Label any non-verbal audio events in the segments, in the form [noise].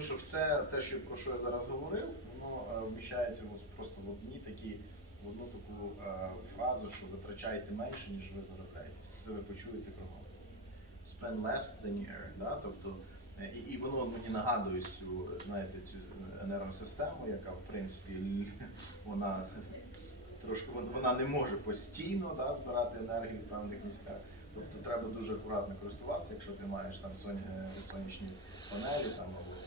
Тому що все те, що про що я зараз говорив, воно е, вміщається просто в одній такі, в одну таку е, фразу, що витрачаєте менше, ніж ви заробляєте. Все це ви почуєте кругом. Spend less than you earn. Да? Тобто, е, і, і воно мені нагадує цю, знаєте, цю енергосистему, яка в принципі [laughs] вона трошки вона не може постійно да, збирати енергію в певних місцях. Тобто треба дуже акуратно користуватися, якщо ти маєш там сонячні панелі там або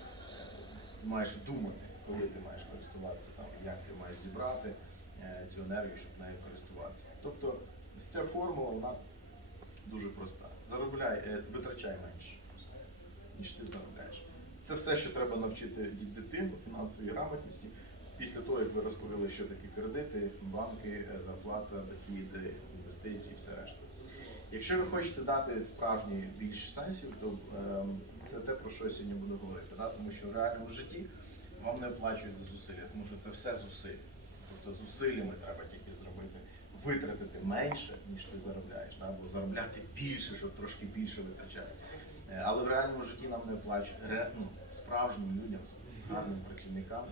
ти маєш думати, коли ти маєш користуватися, там, як ти маєш зібрати е, цю енергію, щоб нею користуватися. Тобто ця формула вона дуже проста. Заробляй, е, витрачай менше, ніж ти заробляєш. Це все, що треба навчити дитину фінансовій грамотності. Після того, як ви розповіли, що такі кредити, банки, е, зарплата, доходи, інвестиції, все решта. Якщо ви хочете дати справжній більш сенсів, то ем, це те, про що я сьогодні буду говорити. Да? Тому що в реальному житті вам не оплачують за зусилля, тому що це все зусиль. Тобто зусиллями треба тільки зробити, витратити менше, ніж ти заробляєш, да? або заробляти більше, щоб трошки більше витрачати. Е, Але в реальному житті нам не оплачують Ре- ну, справжнім людям, гарним працівникам,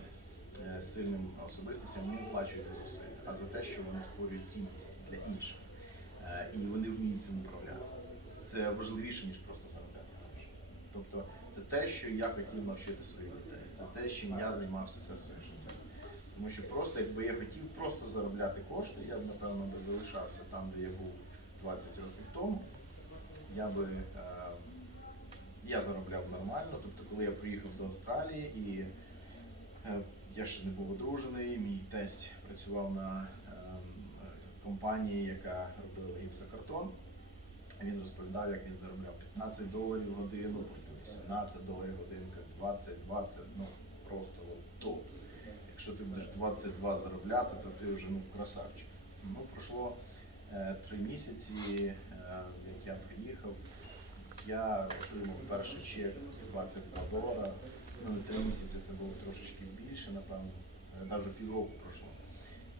е, сильним особистостям не оплачують за зусилля, а за те, що вони створюють цінність для інших. Е, і вони вміють цим управляти. Це важливіше, ніж просто. Тобто це те, що я хотів навчити своїх дітей. Це те, чим я займався все своє життя. Тому що просто, якби я хотів просто заробляти кошти, я б, напевно, би залишався там, де я був 20 років тому. Я би е, я заробляв нормально. Тобто, коли я приїхав до Австралії і е, я ще не був одружений, мій тесть працював на е, е, компанії, яка робила гіпсокартон. Він розповідав, як він заробляв 15 доларів в годину, потім 18 доларів годинка, 20, 20, ну просто от топ. Якщо ти будеш 22 заробляти, то ти вже ну, красавчик. Ну, пройшло е, три місяці, е, як я приїхав, я отримав перший чек 22 долара. Ну, три місяці це було трошечки більше, напевно, навіть півроку пройшло.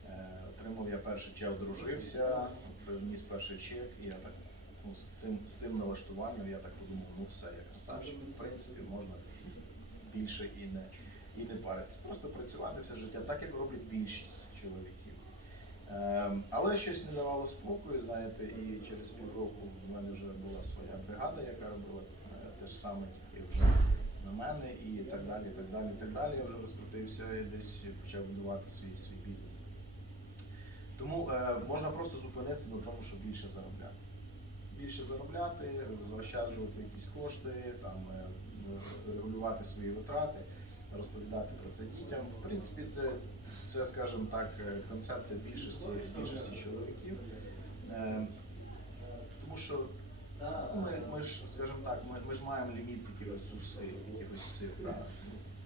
Е, Отримав я перший чек, одружився, приніс перший чек, і я так ну, з цим з цим налаштуванням я так подумав, ну все, я красавчик, в принципі, можна більше і не, і не паритись. Просто працювати все життя, так як роблять більшість чоловіків. Ем, але щось не давало спокою, знаєте, і через півроку в мене вже була своя бригада, яка робила е, те ж саме, тільки вже на мене, і так далі, так далі, так далі. Я вже розкрутився і десь почав будувати свій, свій бізнес. Тому е, можна просто зупинитися на тому, щоб більше заробляти. Більше заробляти, заощаджувати якісь кошти, там, е, регулювати свої витрати, розповідати про це дітям. В принципі, це, це скажімо так, е, концепція більшості, більшості чоловіків. Е, Тому що ну, ми, ми ж, скажімо так, ми, ми ж маємо ліміт якихось зусиль, якихось сил. правильно?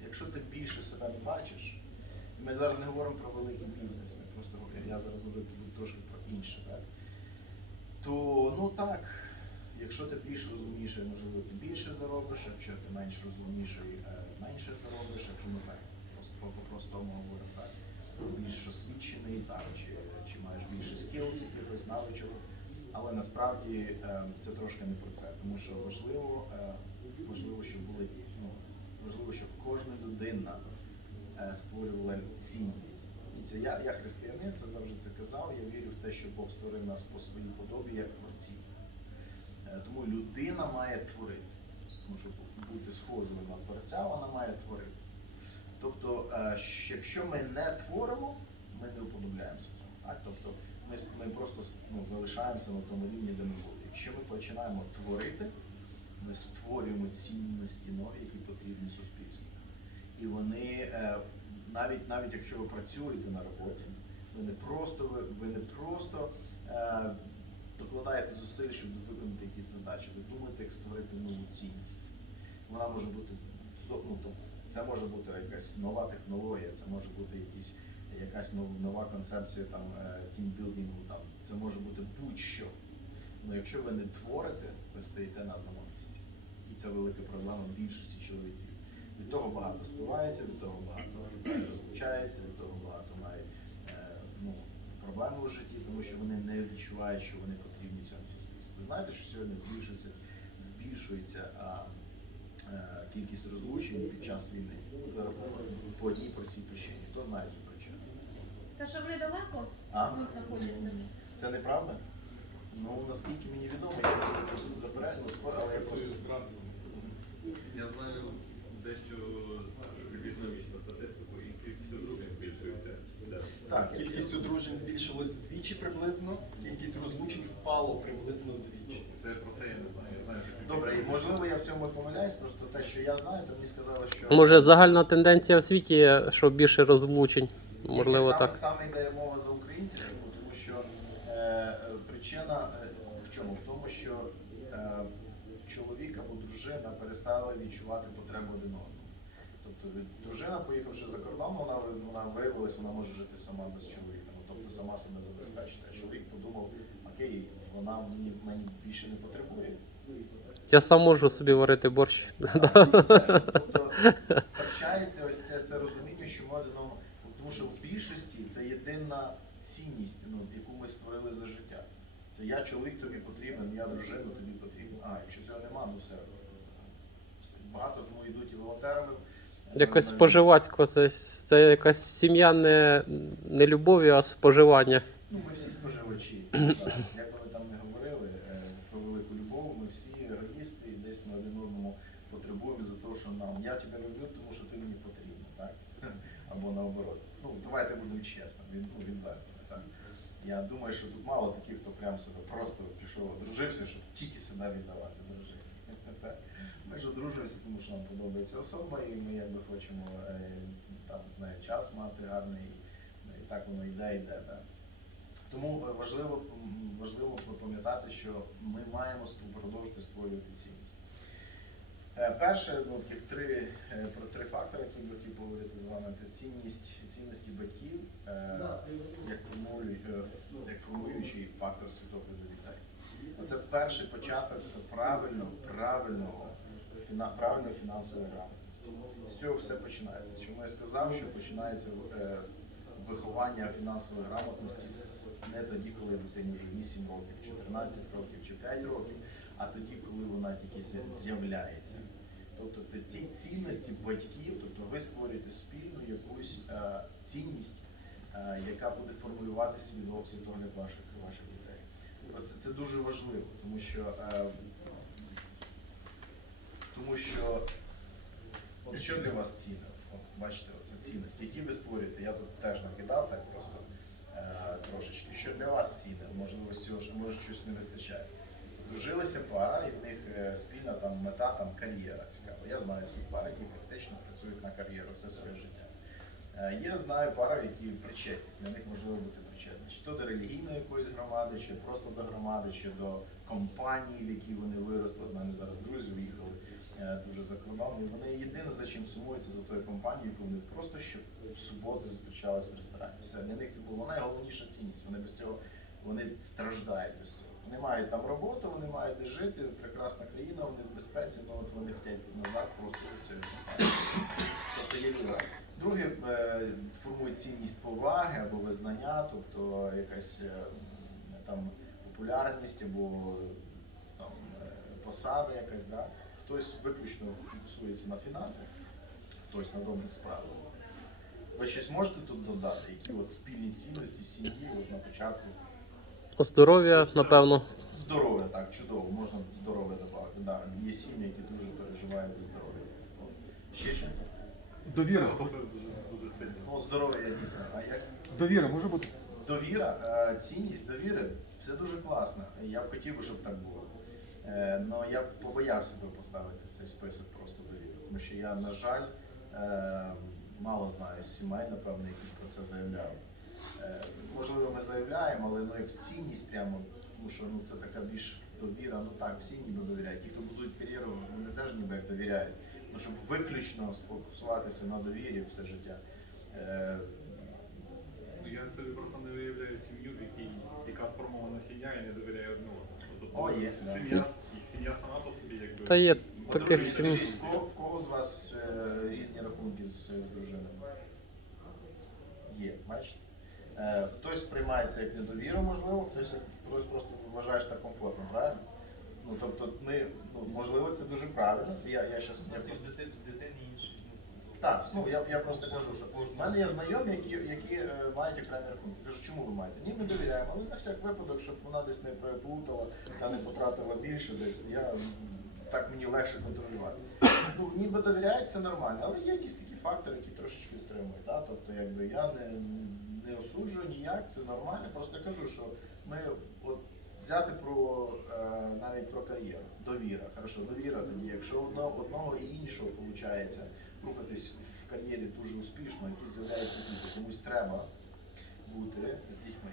Якщо ти більше себе не бачиш, ми зараз не говоримо про великий бізнес, ми просто говоримо, я зараз говорю трошки про інше, так? То ну так, якщо ти більш розумніший, можливо, ти більше заробиш, якщо ти менш розумніший, е, менше заробиш, якщо ми так просто по-простому говоримо, так, більш освічений, так, чи, чи маєш більше скілз, якихось навичок. Але насправді е, це трошки не про це, тому що важливо, е, важливо, щоб були ну, важливо, щоб кожна людина створювала цінність. Це я, я християнин, це завжди це казав. Я вірю в те, що Бог створив нас по своїй подобі як творці. Е, Тому людина має творити. Тому що бути схожою на творця, вона має творити. Тобто, е, якщо ми не творимо, ми не уподобляємося цьому. Так? Тобто ми, ми просто ну, залишаємося на тому рівні, де ми були. Якщо ми починаємо творити, ми створюємо цінності нові, які потрібні суспільству. І вони е, навіть навіть якщо ви працюєте на роботі, ви не просто ви, ви не просто е, докладаєте зусиль, щоб виконати якісь задачі. Ви думаєте, як створити нову цінність. Вона може бути ну, це може бути якась нова технологія, це може бути якісь, якась нов- нова концепція там е, тімбілдингу, там це може бути будь-що. Ну якщо ви не творите, ви стоїте на одному місці. І це велика проблема більшості чоловіків. Від того багато спивається, від того багато людей розлучається, від того багато мають е, ну, проблеми у житті, тому що вони не відчувають, що вони потрібні цьому суспільству. Ви знаєте, що сьогодні збільшується, збільшується а, е, кількість розлучень під час війни за рахунок по одній простій причині. Хто знає цю причину? Та що вони далеко А? ну, знаходяться? Це неправда? Ну, наскільки мені відомо, я не забираю, ну, спор, але я просто... Я знаю дещо економічну статистику і кількість одружень збільшується. Так, Кількість одружень збільшилась вдвічі приблизно, кількість розлучень впало приблизно вдвічі. Це про це я не знаю. Я знаю, що Добре, і можливо я в цьому помиляюсь, просто те, що я знаю, то мені сказали, що Може, загальна тенденція в світі, що більше розлучень. Можливо, саме, так. Саме йде мова за українців, чому? Тому що е, е, причина е, в чому? В тому, що е, чоловік або дружина перестали відчувати потребу один одного. Тобто дружина, поїхавши за кордон, вона, вона виявилась, вона може жити сама без чоловіка, ну, тобто сама себе забезпечити. А чоловік подумав, окей, вона мені, мені більше не потребує. Я сам можу собі варити борщ. Так. Тобто втрачається ось це, це розуміння, що ми тому що в більшості це єдина цінність, ну, яку ми створили за життя. Це я чоловік тобі потрібен, я дружина тобі потрібна. А якщо цього нема, ну все. Багато тому йдуть і волонтерами. Якось Е, споживацько, це, це якась сім'я не, не любові, а споживання. Ну, ми всі споживачі. [clears throat] Так. Як би ви там не говорили е, про велику любов, ми всі егоїсти, і десь ми один одному потребуємо за те, що нам я тебе люблю, тому що ти мені потрібна, так? [laughs] Або наоборот. Ну, давайте будемо чесними, від, ну, відвертими, так? Я думаю, що тут мало таких, хто прям себе просто пішов, одружився, щоб тільки себе віддавати дружині. Ми ж одружуємося, тому що нам подобається особа, і ми якби хочемо е, там, з нею час мати гарний, і, і так воно йде, йде. Так? Тому е, важливо, важливо пам'ятати, що ми маємо продовжити створювати цінність. Е, Перше, ну, три, е, про три фактори, які б хотів поговорити з вами, це цінність, цінності батьків, е, як, е, як формуючий фактор світогляду дітей. Це перший початок правильно, правильного, правильної фінансової грамотності. З цього все починається. Чому я сказав, що починається виховання фінансової грамотності не тоді, коли дитині вже 8 років, 14 років чи 5 років, а тоді, коли вона тільки з'являється. Тобто це ці цінності батьків, тобто ви створюєте спільну якусь е, цінність, е, яка буде формулювати свідок світогляд ваших, ваших дітей. Тобто це, це дуже важливо, тому що, е, тому що от що для вас цінне? От, бачите, це цінності, які ви створюєте. Я тут теж накидав так просто е, трошечки. Що для вас цінне? Можливо, з цього може щось не вистачає. Дружилися пара, і в них е, спільна там мета там кар'єра цікава. Я знаю таких пар, які практично працюють на кар'єру все своє життя. Е, Є знаю пари, які причетність. Для них можливо бути причетні. Чи то до релігійної якоїсь громади, чи просто до громади, чи до компанії, в якій вони виросли. У мене зараз друзі виїхали е, дуже за кордон. І вони єдине за чим сумуються за тою компанією, яку вони просто щоб в суботу зустрічалися в ресторані. Все для них це була найголовніша цінність. Вони без цього вони страждають без цього. Вони мають там роботу, вони мають де жити, прекрасна країна, вони в безпеці, але от вони хочуть назад просто до компанії. Тобто є вибір. Друге, е, формує цінність поваги або визнання, тобто якась е, там популярність або там, е, посада якась, да? хтось виключно фокусується на фінансах, хтось на добрих справах. Ви щось можете тут додати, які от спільні цінності сім'ї от на початку? Здоров'я, напевно. Здоров'я, так, чудово, можна здоров'я додати. Да, є сім'ї, які дуже переживають за здоров'я. Ще що? Довіра. Дуже. Ну, здоров'я дійсно. А як Довіра може бути? довіра, е, цінність довіри це дуже класно. Я б хотів би, щоб так було. Але я б побоявся би поставити в цей список просто довіру. Тому що я, на жаль, е, мало знаю сімей, напевно, які про це заявляли. Е, Можливо, ми заявляємо, але ну як цінність прямо, тому що ну це така більш довіра. Ну так, всі ніби довіряють. Ті, хто будують кар'єру, вони теж ніби як довіряють. Ну щоб виключно сфокусуватися на довірі все життя. е, Ну, Я собі просто не уявляю сім'ю, в якій яка сформована сім'я і не довіряє одне одному. Тобто О, є, сім'я, сім'я сама по собі якби. Та є ну, таких дружина, в кого, кого з вас е, різні рахунки з, з дружиною? Є, бачите? Е, хтось сприймається як недовіру, можливо, хтось, як- хтось просто вважає, що так комфортно, правильно? Ну тобто, ми ну можливо, це дуже правильно. Я, я щас я Просто дитини, дитини інші. ну, так, ну я, я просто кажу, що в мене є знайомі, які, які е, мають окремі рахунки. Кажу, чому ви маєте? Ні, ми довіряємо, але на всяк випадок, щоб вона десь не переплутала та не потратила більше десь. Я так мені легше контролювати. Ну, ніби довіряють, це нормально, але є якісь такі фактори, які трошечки стримують. Да? Тобто, якби я не, не осуджую ніяк, це нормально. Просто кажу, що ми от взяти про е, навіть про кар'єру. Довіра. Хорошо, довіра тоді, якщо одного, одного і іншого виходить рухатись в кар'єрі дуже успішно, і тут з'являється діти, комусь треба бути з дітьми.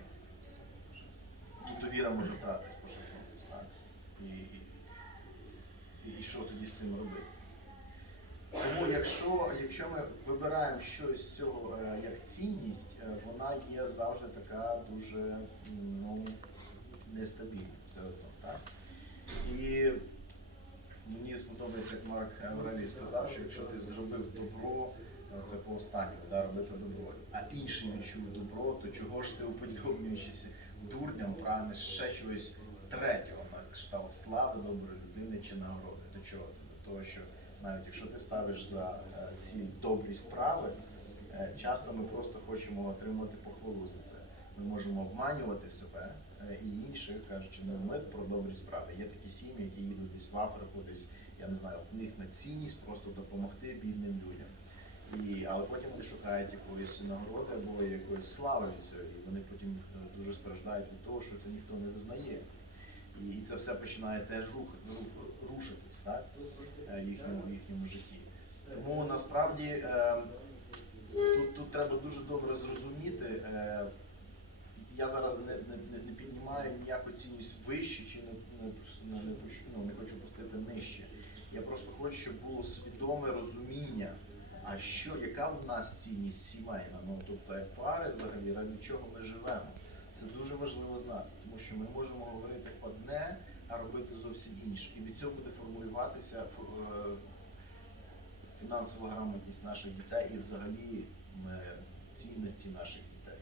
І довіра може втратитись пошатнутися. Так? І, і, і, що тоді з цим робити? Тому якщо, якщо ми вибираємо щось з цього е, як цінність, е, вона є завжди така дуже ну, нестабільна. Все одно, так? І мені сподобається, як Марк Аврелій сказав, що якщо ти зробив добро, це по останньому, да, робити добро, а інший відчує добро, то чого ж ти уподібнюючись дурням, прагнеш ще чогось третього, кшталт слави, доброї людини чи нагороди. До чого це? До того, що навіть якщо ти ставиш за е, ці добрі справи, е, часто ми просто хочемо отримати похвалу за це. Ми можемо обманювати себе е, і інших, кажучи, ну ми про добрі справи. Є такі сім'ї, які їдуть десь в Африку, десь я не знаю, в них на цінність просто допомогти бідним людям. І, але потім вони шукають якоїсь нагороди або якоїсь слави від цього, і вони потім дуже страждають від того, що це ніхто не визнає. І, це все починає теж рушитись так, е, в їхньому, в їхньому житті. Тому насправді е, тут, тут треба дуже добре зрозуміти. Е, я зараз не, не, не, піднімаю ніяку цінність вище чи не, не, не, не, ну, не хочу пустити нижче. Я просто хочу, щоб було свідоме розуміння, а що, яка в нас цінність сімейна, ну тобто як пари взагалі, ради чого ми живемо. Це дуже важливо знати, тому що ми можемо говорити одне, а робити зовсім інше. І від цього буде формулюватися е, фінансова грамотність наших дітей і взагалі е, цінності наших дітей.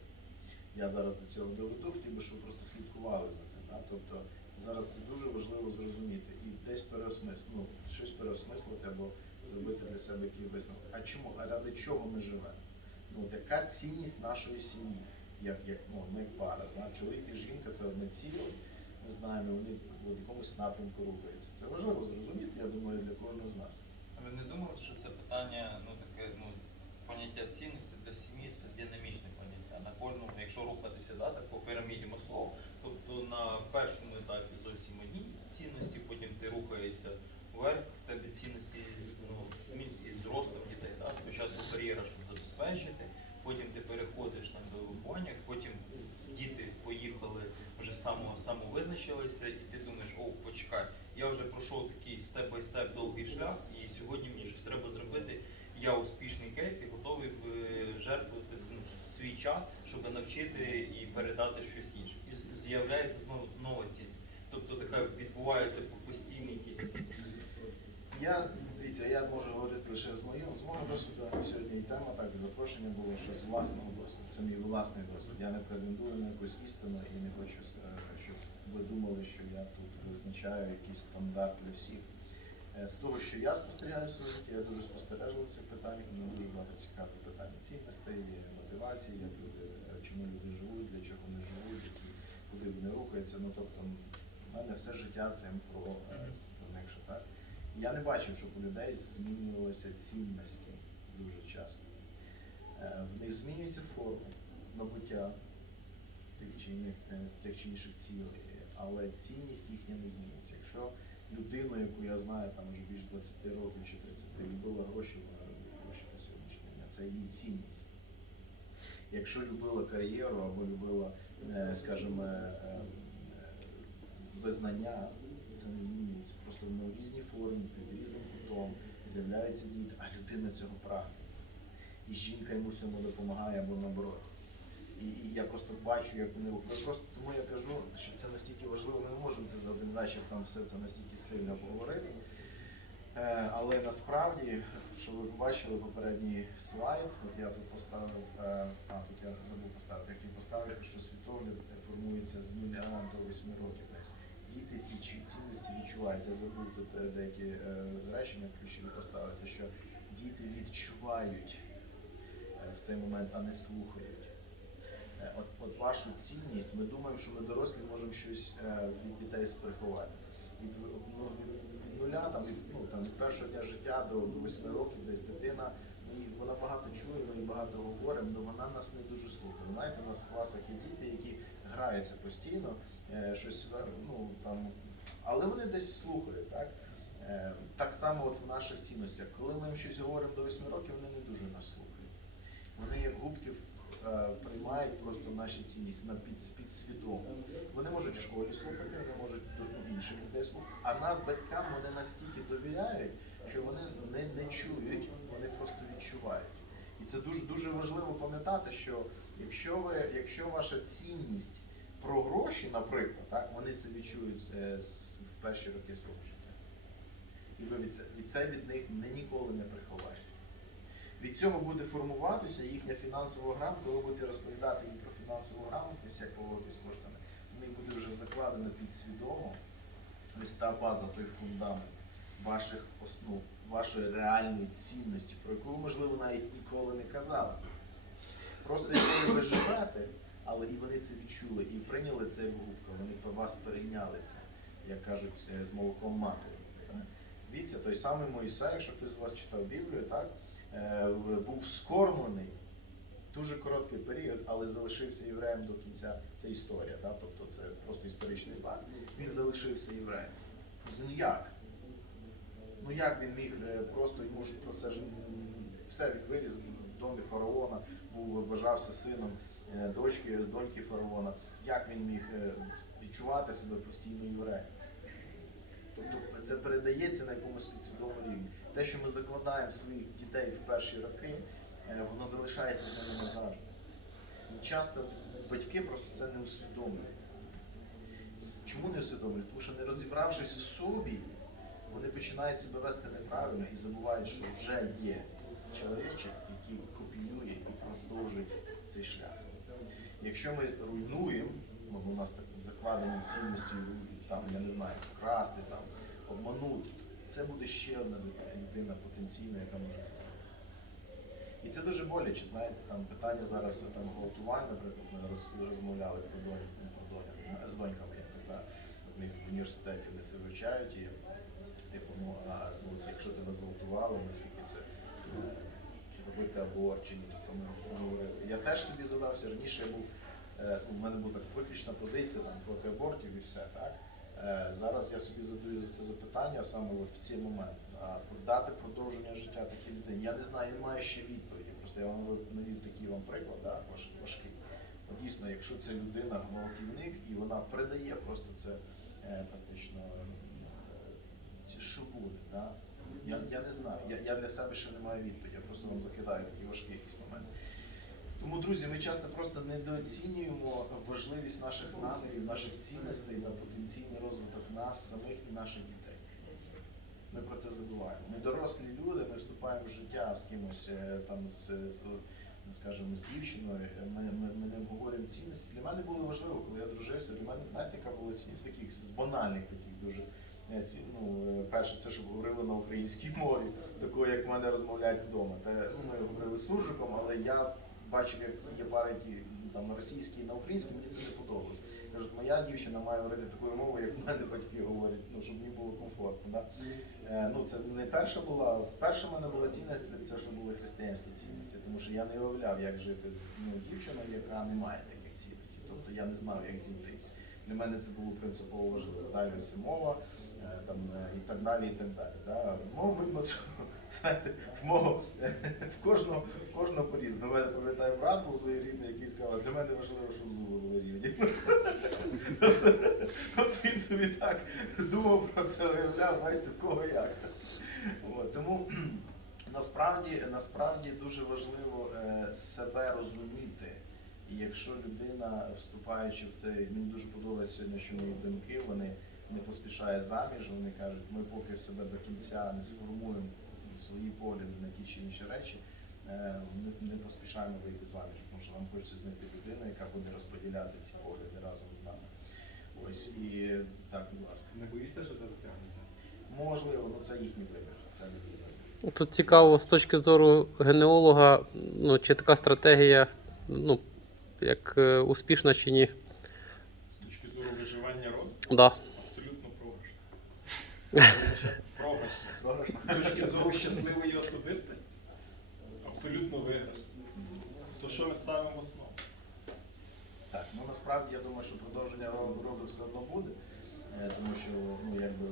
Я зараз до цього доведу, хотів би, щоб ви просто слідкували за цим. Да? Тобто зараз це дуже важливо зрозуміти і десь переосмислити, ну, щось переосмислити або зробити для себе який висновок. А чому? А ради чого ми живемо? Ну, от яка цінність нашої сім'ї, як, як, ну, ми пара. Зна? Чоловік і жінка це одне ціле. Ми знаємо, вони в якомусь напрямку рухаються. Це важливо зрозуміти, я думаю, для кожного з нас. А ви не думали, що це питання, ну таке, ну, поняття цінності для сім'ї це динамічне поняття. На кожному, якщо рухатися да, так, по піраміді Маслоу, тобто на першому етапі зовсім одні цінності, потім ти рухаєшся вверх, в тебе цінності ну, змін- зростом дітей. Да? Спочатку кар'єра, щоб забезпечити, потім ти переходиш там до виховання, потім діти поїхали вже само, самовизначилися, і ти думаєш, о, почекай, я вже пройшов такий степ-бай-степ довгий шлях, і сьогодні мені щось треба зробити. Я успішний кейс і готовий е, жертвувати ну, свій час, щоб навчити і передати щось інше. І з'являється знову нова цінність. Тобто така відбувається постійний якийсь Я дивіться, я можу говорити лише з моєго з мого досвіду. а Сьогодні і тема так, і запрошення було, що з власного досвіду. Це мій власний досвід. Я не претендую на якусь істину і не хочу, е, щоб ви думали, що я тут визначаю якийсь стандарт для всіх. Е, З того, що я спостерігаю в своєму житті, я дуже спостережливий в цих питаннях, мені дуже багато цікавих питань цінностей, мотивації, як люди, е, чому люди живуть, для чого вони живуть, які, куди вони рухаються. Ну тобто, в мене все життя цим про, про них, що так. Я не бачив, щоб у людей змінювалися цінності дуже часто. Е, В них змінюється форма набуття тих чи, інших, е, тих чи інших цілей, але цінність їхня не змінюється. Якщо людину, яку я знаю там вже більш 20 років чи 30, любила гроші, вона робить гроші до сьогоднішнього дня. Це її цінність. Якщо любила кар'єру або любила, е, скажімо, е, визнання, це не змінюється. Просто воно в різній формі, під різним кутом з'являються діти, а людина цього прагне. І жінка йому в цьому допомагає або наоборот. І, і я просто бачу, як вони. Просто тому я кажу, що це настільки важливо, ми не можемо це за один вечір там все це настільки сильно обговорити. Е, але насправді, що ви побачили попередній слайд, от я тут поставив, е, а тут я забув поставити, я хотів поставити, що світогляд формується з 0 до 8 років десь. Діти ці цінності відчувають. Я забув тут е, деякі е, речення ключові поставити, що діти відчувають е, в цей момент, а не слухають. От, от вашу цінність, ми думаємо, що ми дорослі можемо щось від дітей сприховати. Від, ну, від, від нуля, там, від, ну, там, від першого дня життя до, 8 років десь дитина, її- вона багато чує, ми багато говоримо, але вона нас не дуже слухає. Знаєте, у нас в класах є діти, які граються постійно, е, щось, ну, там, але вони десь слухають. Так? Е, так само от в наших цінностях. Коли ми їм щось говоримо до 8 років, вони не дуже нас слухають. Вони як губки е, приймають просто наші цінності на під, підсвідомо. Вони можуть в школі слухати, вони можуть ну, інших людей слухати. А нас, батькам, вони настільки довіряють, що вони не, не чують, вони просто відчувають. І це дуже дуже важливо пам'ятати, що якщо ви, якщо ваша цінність про гроші, наприклад, так, вони це відчують е, в перші роки свого життя. І ви від це, від це від них не ніколи не приховаєте. Від цього буде формуватися їхня фінансова грамота, коли ви будете розповідати їм про фінансову грамотність, як поводитись коштами, в них буде вже закладено підсвідомо ось та база, той фундамент ваших основ, вашої реальної цінності, про яку ви, можливо, навіть ніколи не казали. Просто якщо ви живете, але і вони це відчули і прийняли це як губка, вони про вас перейняли це, як кажуть, е, з молоком матері. Дивіться, той самий Моїсей, якщо хтось з вас читав Біблію, так, е, в- був скормлений дуже короткий період, але залишився євреєм до кінця. Це історія, так? тобто це просто історичний факт. Він залишився євреєм. Ну як? Ну як він міг просто йому ж про це ж все він виріс в домі фараона, був вважався сином е, дочки, доньки фараона. Як він міг е, відчувати себе постійно євреєм? Тобто це передається на якомусь підсвідомому рівні. Те, що ми закладаємо своїх дітей в перші роки, е, воно залишається з ними назавжди. Часто батьки просто це не усвідомлюють. Чому не усвідомлюють? Тому що не розібравшись в собі, вони починають себе вести неправильно і забувають, що вже є чоловічок, який копіює і продовжує цей шлях. Якщо ми руйнуємо, ну, у нас так закладені цінності, там, я не знаю, вкрасти, там, обманути, це буде ще одна людина- потенційна, яка може зробити. І це дуже боляче, знаєте, там питання зараз там гвалтувань, наприклад, ми роз- розмовляли про донь, ну, про доня, з доньками якось, да. в них в університеті вони це вивчають і типу, ну, а, ну, якщо тебе зґвалтували, наскільки це е, робити аборт чи ні, тобто ми говорили. Я теж собі задався раніше, я був, е, у мене була так виключна позиція там, проти абортів і все, так? Е, Зараз я собі задаю за це запитання саме от в цей момент. Дати продовження життя такій людині. Я не знаю, немає ще відповіді. Просто я вам навів такий вам приклад, да, важ- важкий. Дійсно, якщо це людина гвалтівник і вона передає просто це е, практично, що буде, да? я, я не знаю. Я, я для себе ще не маю відповіді, я просто вам закидаю такий важкий якийсь момент. Тому, друзі, ми часто просто недооцінюємо важливість наших намірів, наших цінностей на потенційний розвиток нас самих і наших дітей. Ми про це забуваємо. Ми дорослі люди, ми вступаємо в життя з кимось е, там з, з скажімо, з дівчиною. Ми, ми, ми не обговорюємо цінності. Для мене було важливо, коли я дружився. Для мене знаєте, яка була цінність таких з банальних таких дуже. Е, Ну, е, перше, це щоб говорили на українській мові, такою, як в мене розмовляють вдома. Те, ну, ми говорили з суржиком, але я бачив, як є пари, які ну, там на російській, на українській, мені це не подобалось. Кажуть, моя дівчина має говорити такою мовою, як в мене батьки говорять, ну, щоб мені було комфортно. Да? Е, ну, це не перша була. Перша мене була цінність, це що були християнські цінності, тому що я не уявляв, як жити з ну, дівчиною, яка не має таких цінностей. Тобто я не знав, як зійтись. Для мене це було принципово важливо. Далі мова, там, е, і так далі, і так далі. Да? Мабуть, що, знаєте, в мого в кожного, в кожного по-різному. Мене пам'ятаю брат був двоюрідний, який сказав, для мене важливо, щоб зуби були рівні. От він собі так думав про це, уявляв, бачите, в кого як. От, тому насправді, насправді дуже важливо е, себе розуміти. І якщо людина, вступаючи в це, мені дуже подобається сьогодні, що мої доньки, вони не поспішають заміж, вони кажуть, ми поки себе до кінця не сформуємо свої погляди на ті чи інші речі, е, не, не поспішаємо вийти заміж, тому що нам хочеться знайти людину, яка буде розподіляти ці погляди разом з нами. Ось і так, будь ласка. Не боїшся, що це розтягнеться? Можливо, ну це їхній вибір. Це не вибір. Тут цікаво з точки зору генеолога, ну, чи така стратегія ну, як е, успішна чи ні. З точки зору виживання роду, Да. Програшна. З точки зору щасливої особистості, абсолютно виграшна. То що ми ставимо в основу? Так, ну насправді я думаю, що продовження роду все одно буде, е, тому що ну якби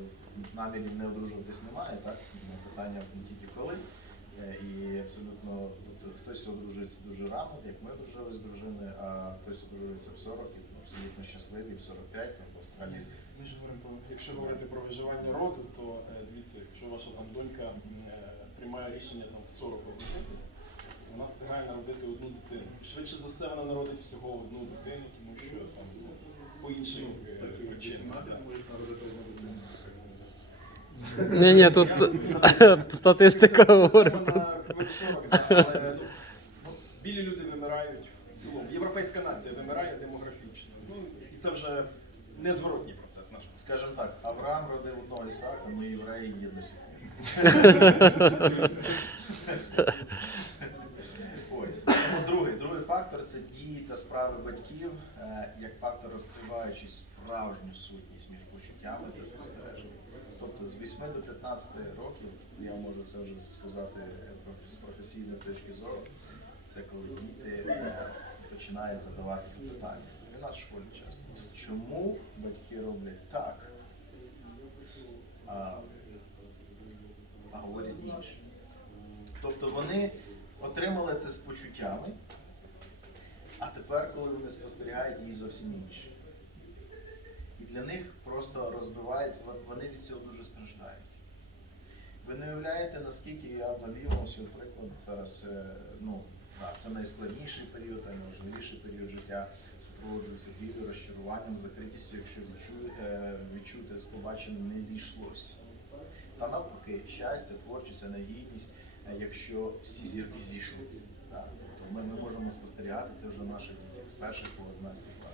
намірів не одружуватись немає, так? Ну, Питання не тільки коли. Е, І абсолютно тобто, хтось одружується дуже рано, як ми одружились з дружиною, а хтось одружується в 40 і абсолютно щасливий, в 45, там, в Австралії. Ми ж говоримо про якщо говорити про виживання роду, то е, дивіться, якщо ваша там донька е, приймає рішення там в 40 одружитись, вона встигає народити одну дитину. Швидше за все вона народить всього одну дитину, тому що там ну, по іншим е, причинам. 18 можеш народити одну дитину. Ні, ні, тут [laughs] статистика говорить. Про- хвилин 40, да, але, ну, ну, білі люди вимирають в цілому. Європейська нація вимирає демографічно. Ну і це вже незворотній процес наш. Скажімо так, Авраам родив одного Ісаака, ну євреї є до сих пір. Ось. Ну, другий, другий фактор це дії та справи батьків, е, як фактор розкриваючи справжню сутність між почуттями та спостереженням. Тобто з 8 до 15 років, я можу це вже сказати з професійної точки зору, це коли діти е, починають задавати запитання. Нас в школі. Чому батьки роблять так, а, а говорять інше? Тобто вони отримали це з почуттями, а тепер, коли вони спостерігають, її зовсім інші. І для них просто розбивається, вони від цього дуже страждають. Ви не уявляєте, наскільки я навів вам сьогодні приклад зараз, е, ну, да, це найскладніший період, найважливіший період життя супроводжується білою, розчаруванням, закритістю, якщо відчу, е, відчути з побаченим не зійшлося. Та навпаки, щастя, творчість, енергійність, е, якщо всі зірки зійшлися. Тобто ми, ми можемо спостерігати це вже наших дітях з перших по 11 клас.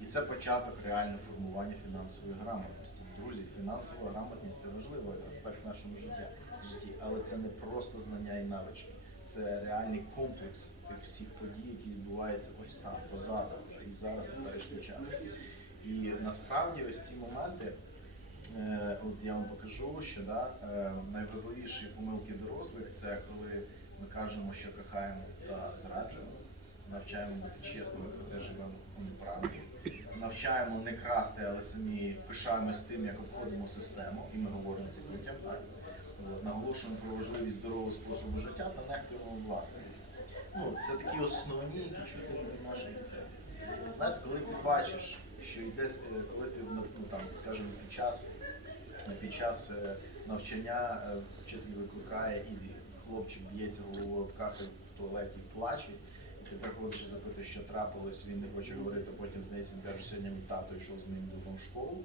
І це початок реального формування фінансової грамотності. Друзі, фінансова грамотність це важливий аспект нашого життя, житті, але це не просто знання і навички. Це реальний комплекс тих всіх подій, які відбуваються ось там, позаду вже і зараз теперішній час. І насправді ось ці моменти, е, от я вам покажу, що да, е, помилки дорослих це коли ми кажемо, що кохаємо та зраджуємо, навчаємо бути чесними, проте живемо у неправді. Навчаємо не красти, але самі пишаємось тим, як обходимо систему, і ми говоримо це людям. Так? От, наголошуємо про важливість здорового способу життя та нехтуємо власність. Ну, це такі основні, які чути від наших дітей. Знаєте, коли ти бачиш, що йде, е, коли ти ну, ну, там, скажімо, під час, під час е, навчання е, вчитель викликає і хлопчик б'ється головою об кахель в туалеті і плаче, і ти приходиш і що трапилось, він не хоче говорити, потім здається, він каже, сьогодні мій тато йшов з моїм другом в школу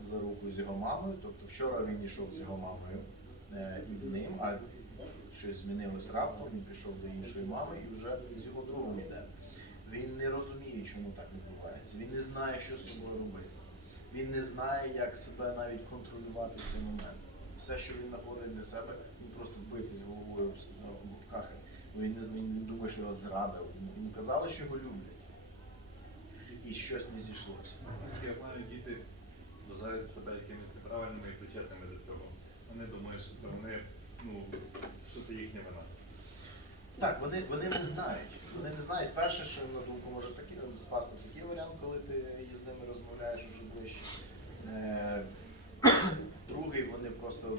за руку з його мамою. Тобто вчора він йшов з його мамою е, і з ним, а щось змінилось раптом, він пішов до іншої мами і вже з його другом йде. Він не розуміє, чому так відбувається. Він не знає, що з собою робити. Він не знає, як себе навіть контролювати в цей момент. Все, що він знаходить для себе, він просто битись головою в кахель. Бо Він не він думає, що його зрадив. Йому казали, що його люблять. І щось не зійшлося. Наскільки я знаю, діти вважають себе якимись неправильними і причетними до цього. Вони думають, що це вони, ну, що це їхня вина. Так, вони, вони не знають. Вони не знають. Перше, що на думку може такі, спасти такий варіант, коли ти з ними розмовляєш уже ближче. Е, [clears throat] другий, вони просто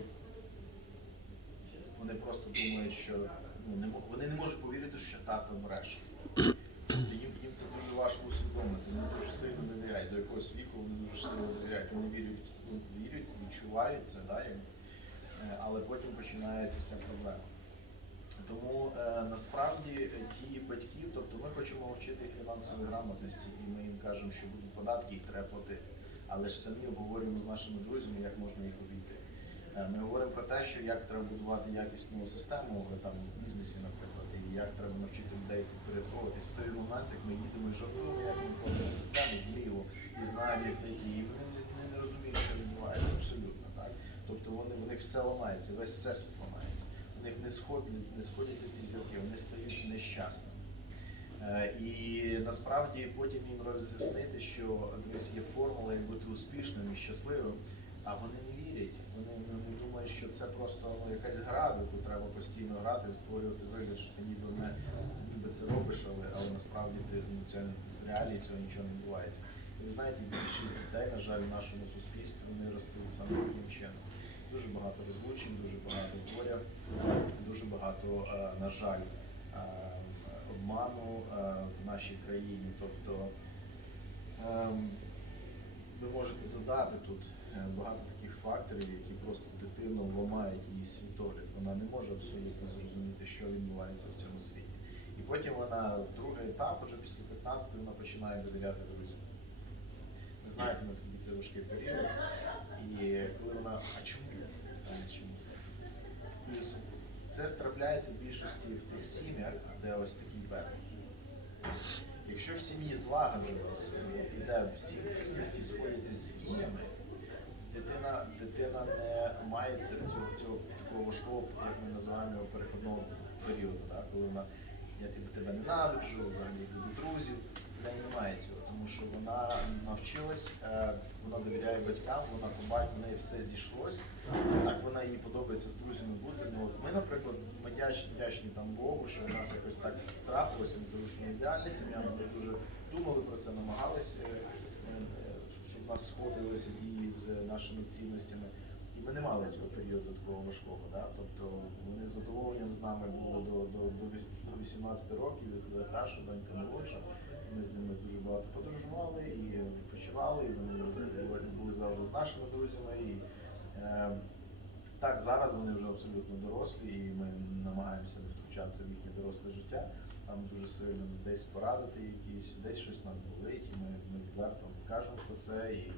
вони просто думають, що ну, не, вони не можуть повірити, що тато бреше. Їм, їм це дуже важко усвідомити. Вони дуже сильно довіряють. До якогось віку вони дуже сильно довіряють. Вони вірять, ну, вірять, відчувають це, да, але потім починається ця проблема. Тому е, насправді е, дії батьків, тобто ми хочемо вчити їх фінансової грамотності, і ми їм кажемо, що будуть податки, їх треба платити. Але ж самі обговорюємо з нашими друзями, як можна їх обійти. Е, Ми говоримо про те, що як треба будувати якісну систему е, там в бізнесі, наприклад, і як треба навчити людей підпорядковуватись в той момент, як ми їдемо і жартуємо, як ми систему вліво і знаємо, як ми і вони не, не розуміють, що відбувається абсолютно. Тобто вони, вони все ламається, весь всесвіт ламається. У них не сходять, не сходяться ці зірки, вони стають нещасними. Е, І насправді потім їм роз'яснити, що дивись, є формула, як бути успішним і щасливим, а вони не вірять. Вони, вони думають, що це просто ну, якась гра, яку треба постійно грати, створювати вигляд, що ти ніби не ніби це робиш, але, але насправді ти ну, це в реалії цього нічого не відбувається. І ви знаєте, більшість дітей, на жаль, в нашому суспільстві вони ростуть саме таким чином. Дуже багато розлучень, дуже багато горя, дуже багато, е, на жаль, е, обману е, в нашій країні. Тобто ем, ви можете додати тут багато таких факторів, які просто дитину ламають її світогляд. Вона не може абсолютно зрозуміти, що відбувається в цьому світі. І потім вона, другий етап, уже після 15 вона починає довіряти друзям. Ви знаєте, наскільки це важкий період. І коли вона, а чому? А чому? Це страпляється в більшості в тих сім'ях, де ось такий безлад. Якщо в сім'ї злагоджувалося, іде всі цінності сходяться з діями, дитина, дитина не має цього, цього, такого важкого, як ми називаємо його, переходного періоду, да? коли вона я тебе, ненавиджу, взагалі друзів. В неї немає цього, тому що вона навчилась, е, вона довіряє батькам, вона побачить, в неї все зійшлось. Так вона їй подобається з друзями бути. Ну, ми, наприклад, ми вдячні, там Богу, що у нас якось так трапилося, що ми ідеальна сім'я, ми дуже думали про це, намагалися, е, е, щоб в нас сходилися дії з нашими цінностями. І ми не мали цього періоду такого важкого. Да? Тобто вони з задоволенням з нами були до, до, до 18 років, і старша, донька молодша. Ми з ними дуже багато подорожували і відпочивали, і вони були, завжди з нашими друзями. І, е, так, зараз вони вже абсолютно дорослі, і ми намагаємося не втручатися в їхнє доросле життя. Там дуже сильно десь порадити якісь, десь щось нас болить, і ми, ми відверто кажемо про це. І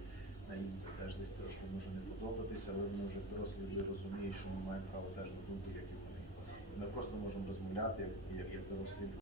на їм це теж десь трошки може не подобатися, але вони вже дорослі люди розуміють, що ми маємо право теж на думки, як і вони. Ми просто можемо розмовляти як, як дорослі люди.